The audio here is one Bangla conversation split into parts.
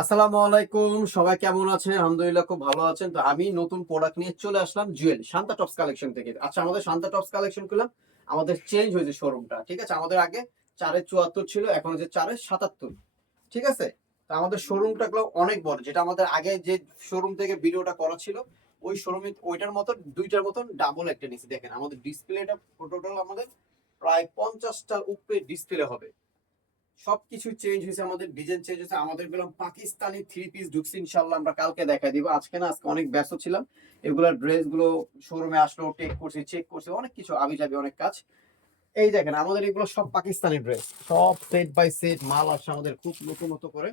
আসসালামু আলাইকুম, সবাই কেমন আছেন? আলহামদুলিল্লাহ খুব ভালো আছেন। তো আমি নতুন প্রোডাক্ট নিয়ে চলে আসলাম জুয়েল শান্তা টপস কালেকশন থেকে। আচ্ছা আমাদের শান্তা টপস কালেকশন করলাম আমাদের চেঞ্জ হয়েছে শোরুমটা ঠিক আছে? আমাদের আগে চারে চুয়াত্তর ছিল, এখন হচ্ছে চারে সাতাত্তর, ঠিক আছে? তো আমাদের শোরুমটা গুলো অনেক বড়, যেটা আমাদের আগে যে শোরুম থেকে ভিডিওটা করা ছিল, ওই শোরুমে ওইটার মতন, দুইটার মতন ডাবল একটা নিচে দেখেন। আমাদের ডিসপ্লেটা টোটাল আমাদের প্রায় পঞ্চাশটার উপরে ডিসপ্লে হবে। সবকিছু চেঞ্জ হয়েছে, আমাদের ডিজাইন চেঞ্জ হয়েছে, আমাদেরগুলো পাকিস্তানি থ্রি পিস ঢুকছে ইনশাল্লাহ আমরা কালকে দেখাই দিব। আজকে না, আজকে অনেক ব্যস্ত ছিলাম। এগুলার ড্রেসগুলো শোরুমে আসলো টেক করছি চেক করছি, অনেক কিছু আবি যাবি অনেক কাজ। এই দেখেন, আমাদের এগুলো সব পাকিস্তানি ড্রেস সব সেট বাই সেট মাল আসছে আমাদের খুব নতুন মতো করে।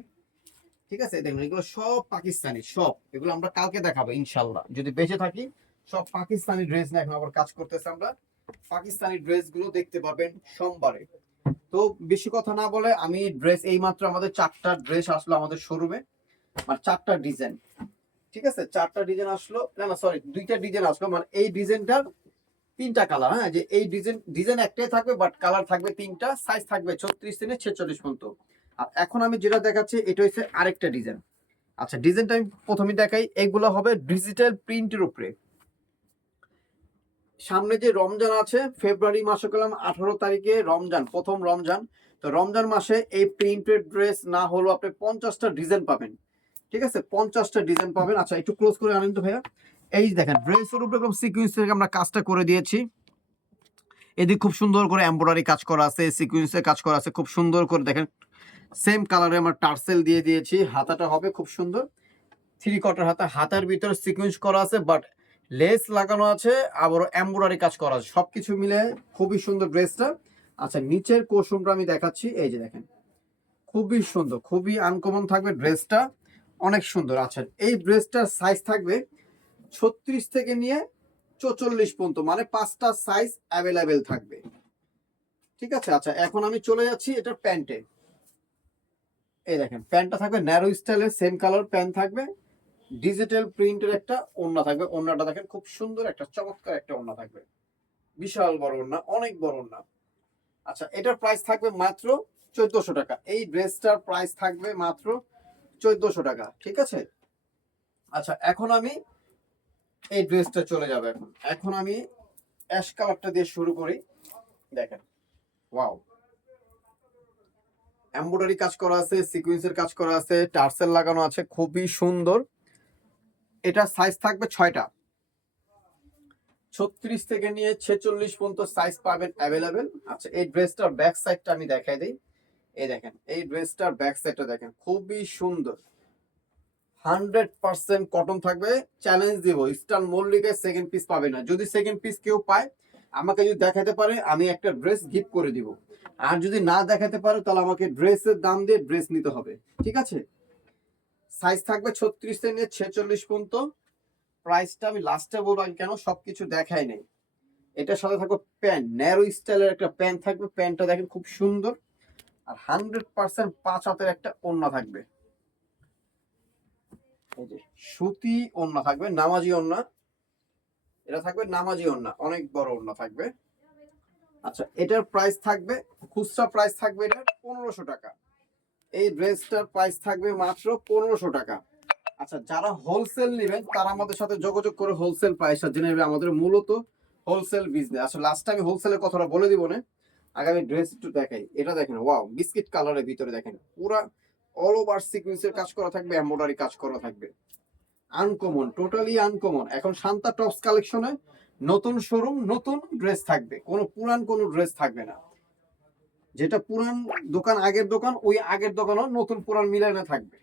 ঠিক আছে, দেখুন, এগুলো সব পাকিস্তানি, সব। এগুলো আমরা কালকে দেখাবো ইনশাল্লাহ যদি বেঁচে থাকি, সব পাকিস্তানি ড্রেস নিয়ে এখন আবার কাজ করতেছে আমরা। পাকিস্তানি ড্রেসগুলো দেখতে পাবেন সোমবারে। তো বেশি কথা না বলে আমি ড্রেস এই মাত্র আমাদের চারটা ড্রেস আসলো আমাদের শোরুমে আর চারটা ডিজাইন ঠিক আছে? চারটা ডিজাইন আসলো, না না সরি দুইটা ডিজাইন আসলো মানে এই ডিজাইনটার তিনটা কালার হ্যাঁ? যে এই ডিজাইন ডিজাইন একটাই থাকবে বাট কালার থাকবে তিনটা সাইজ থাকবে ছত্রিশ থেকে ছেচল্লিশ পর্যন্ত। আর এখন আমি যেটা দেখাচ্ছি, এটা হচ্ছে আরেকটা ডিজাইন আচ্ছা ডিজাইনটা আমি প্রথমে দেখাই, এগুলো হবে ডিজিটাল প্রিন্টের উপরে। সামনে যে রমজান আছে, ফেব্রুয়ারি মাসে করলাম আঠারো তারিখে রমজান, প্রথম রমজান। তো রমজান মাসে এই প্রিন্টেড ড্রেস না হলেও আপনি পঞ্চাশটা ডিজাইন পাবেন। ঠিক আছে? পঞ্চাশটা ডিজাইন পাবেন। আচ্ছা একটু ক্লোজ করে আনেন তো ভাইয়া। এই দেখেন, ড্রেসের উপরে একদম সিকুয়েন্স থেকে আমরা কাজটা করে দিয়েছি। এদিক খুব সুন্দর করে এমব্রয়ডারি কাজ করা আছে সিকুয়েন্সের কাজ করা আছে, খুব সুন্দর করে দেখেন। সেম কালারে আমরা টার্সেল দিয়ে দিয়েছি, হাতাটা হবে খুব সুন্দর। থ্রি কটার হাতা, হাতার ভিতরে সিকুয়েন্স করা আছে বাট লেস লাগানো আছে আবার এমব্রয়ডারি কাজ করা আছে। সবকিছু মিলে খুবই সুন্দর ড্রেসটা। আচ্ছা নিচের কোশমটা আমি দেখাচ্ছি। এই যে দেখেন, খুবই সুন্দর, খুবই আনকমন থাকবে ড্রেসটা। অনেক সুন্দর। আচ্ছা এই ড্রেসটার সাইজ থাকবে ছত্রিশ থেকে নিয়ে চৌচল্লিশ পর্যন্ত মানে পাঁচটা সাইজ অ্যাভেলেবেল থাকবে। ঠিক আছে? আচ্ছা এখন আমি চলে যাচ্ছি এটার প্যান্টে। এই দেখেন, প্যান্টটা থাকবে ন্যারো স্টাইলের সেম কালার প্যান্ট থাকবে। ডিজিটাল প্রিন্টের একটা ওড়না থাকবে। ওড়নাটা দেখেন খুব সুন্দর, একটা চমৎকার একটা ওড়না থাকবে। বিশাল বড় ওড়না, অনেক বড় ওড়না। আচ্ছা এটার প্রাইস থাকবে মাত্র চোদ্দশো টাকা। এই ড্রেসটার প্রাইস থাকবে মাত্র চোদ্দশো টাকা, ঠিক আছে? আচ্ছা এখন আমি এই ড্রেসটা চলে যাবে এখন। এখন আমি অ্যাশ কালারটা দিয়ে শুরু করি। দেখেন ওয়াও এমব্রয়ডারি কাজ করা আছে সিকুয়েন্সের কাজ করা আছে, টার্সেল লাগানো আছে, খুবই সুন্দর। এটা সাইজ থাকবে ছয়টা। ছত্রিশ থেকে নিয়ে ছেচল্লিশ পর্যন্ত সাইজ পাবেন অ্যাভেলেবেল আচ্ছা এই ড্রেসটার ব্যাক সাইডটা আমি দেখাই দিই। এই দেখেন, এই ড্রেসটার ব্যাক সাইডটা দেখেন, খুবই সুন্দর। হান্ড্রেড পার্সেন্ট কটন থাকবে। চ্যালেঞ্জ দিব ইস্টার্ন মল্লিকের সেকেন্ড পিস পাবে না। যদি সেকেন্ড পিস কেউ পায়, আমাকে যদি দেখাতে পারে, আমি একটা ড্রেস গিফট করে দিব। আর যদি না দেখাতে পারো, তাহলে আমাকে ড্রেসের দাম দিয়ে ড্রেস নিতে হবে। ঠিক আছে? সাইজ থাকবে ছত্রিশ থেকে নিয়ে ছেচল্লিশ পর্যন্ত। প্রাইসটা আমি লাস্টে বলব কেন সবকিছু দেখাই নেই। এটার সাথে থাকবে প্যান্ট ন্যারো স্টাইলের একটা প্যান্ট থাকবে। প্যান্টটা দেখেন খুব সুন্দর। আর হান্ড্রেড পার্সেন্ট পাঁচ হাতের একটা ওড়না থাকবে। সুতি ওড়না থাকবে, নামাজি ওড়না। এটা থাকবে নামাজি ওড়না, অনেক বড় ওড়না থাকবে। আচ্ছা এটার প্রাইস থাকবে, খুচরা প্রাইস থাকবে এটার পনেরোশো টাকা। এই ড্রেসটার প্রাইস থাকবে মাত্র পনেরোশো টাকা। আচ্ছা যারা হোলসেল নেবেন, তারা আমাদের সাথে যোগাযোগ করে হোলসেল প্রাইসটা জেনে নেবে আমাদের মূলত হোলসেল বিজনেস আচ্ছা লাস্ট আমি হোলসেলের কথাটা বলে দিব না। আগামী ড্রেস একটু দেখাই। এটা দেখেন ওয়াও বিস্কিট কালারের ভিতরে দেখেন। পুরা অল ওভার সিকুয়েন্সের কাজ করা থাকবে এমব্রয়ডারি কাজ করা থাকবে। আনকমন টোটালি আনকমন এখন শান্তা টপস কালেকশনে নতুন শোরুম নতুন ড্রেস থাকবে। কোনো পুরান কোনো ড্রেস থাকবে না। যেটা পুরান দোকান আগের দোকান, ওই আগের দোকানও নতুন পুরান মিলানো থাকবে।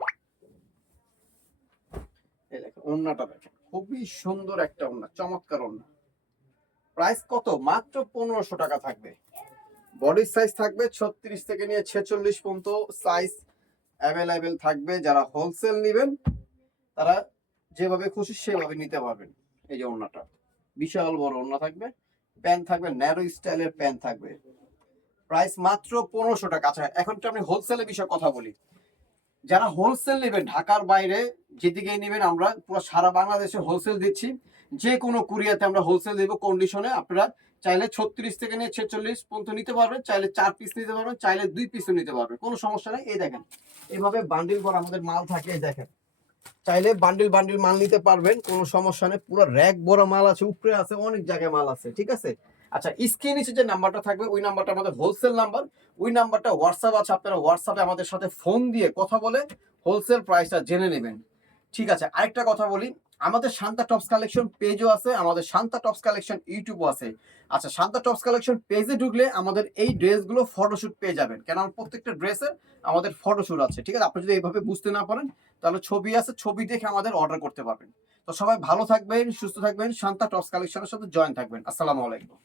দেখেন ওন্নাটা খুবই সুন্দর একটা ওন্না চমৎকার ওন্না প্রাইস কত? মাত্র পনেরোশো টাকা থাকবে। বডির সাইজ থাকবে ছত্রিশ থেকে নিয়ে ছেচল্লিশ পর্যন্ত সাইজ অ্যাভেলেবেল থাকবে। যারা হোলসেল নেবেন, তারা যেভাবে খুশি সেভাবে নিতে পারবেন এই যে ওড়নাটা। বিশাল বড় ওড়না থাকবে। প্যান্ট থাকবে, ন্যারো স্টাইলের প্যান্ট থাকবে। প্রাইস মাত্র পনেরোশো টাকা। আচ্ছা এখন তো আমি হোলসেলের বিষয়ে কথা বলি। যারা হোলসেল নেবেন, ঢাকার বাইরে যেদিকেই নেবেন, আমরা পুরো সারা বাংলাদেশে হোলসেল দিচ্ছি। যে কোনো কুরিয়াতে আমরা হোলসেল দেবো কন্ডিশনে আপনারা চাইলে ছত্রিশ থেকে নিয়ে ছেচল্লিশ পর্যন্ত নিতে পারবেন, চাইলে চার পিস নিতে পারবেন, চাইলে দুই পিসও নিতে পারবেন, কোনো সমস্যা নেই। এই দেখেন, এভাবে বান্ডিল করা আমাদের মাল থাকে, এই দেখেন। চাইলে বান্ডিল বান্ডিল মাল নিতে পারবেন, কোনো সমস্যা নেই। পুরো র্যাক বড় মাল আছে, উপরে আছে, অনেক জায়গায় মাল আছে, ঠিক আছে? আচ্ছা স্ক্রিন নিচে যে নাম্বারটা থাকবে, ওই নাম্বারটা আমাদের হোলসেল নাম্বার ওই নাম্বারটা হোয়াটসঅ্যাপ আছে আপনারা হোয়াটসঅ্যাপে আমাদের সাথে ফোন দিয়ে কথা বলে হোলসেল প্রাইসটা জেনে নেবেন। ঠিক আছে, আরেকটা কথা বলি, আমাদের শান্তা টপস কালেকশন পেজও আছে, আমাদের শান্তা টপস কালেকশন ইউটিউবও আছে। আচ্ছা শান্তা টপস কালেকশন পেজে ঢুকলে আমাদের এই ড্রেসগুলো ফটোশুট পেয়ে যাবেন। কেন? প্রত্যেকটা ড্রেসের আমাদের ফটোশুট আছে। ঠিক আছে, আপনি যদি এইভাবে বুঝতে না পারেন, তাহলে ছবি আছে, ছবি দেখে আমাদের অর্ডার করতে পারবেন। তো সবাই ভালো থাকবেন, সুস্থ থাকবেন, শান্তা টপস কালেকশনের সাথে জয়েন থাকবেন। আসসালামু আলাইকুম।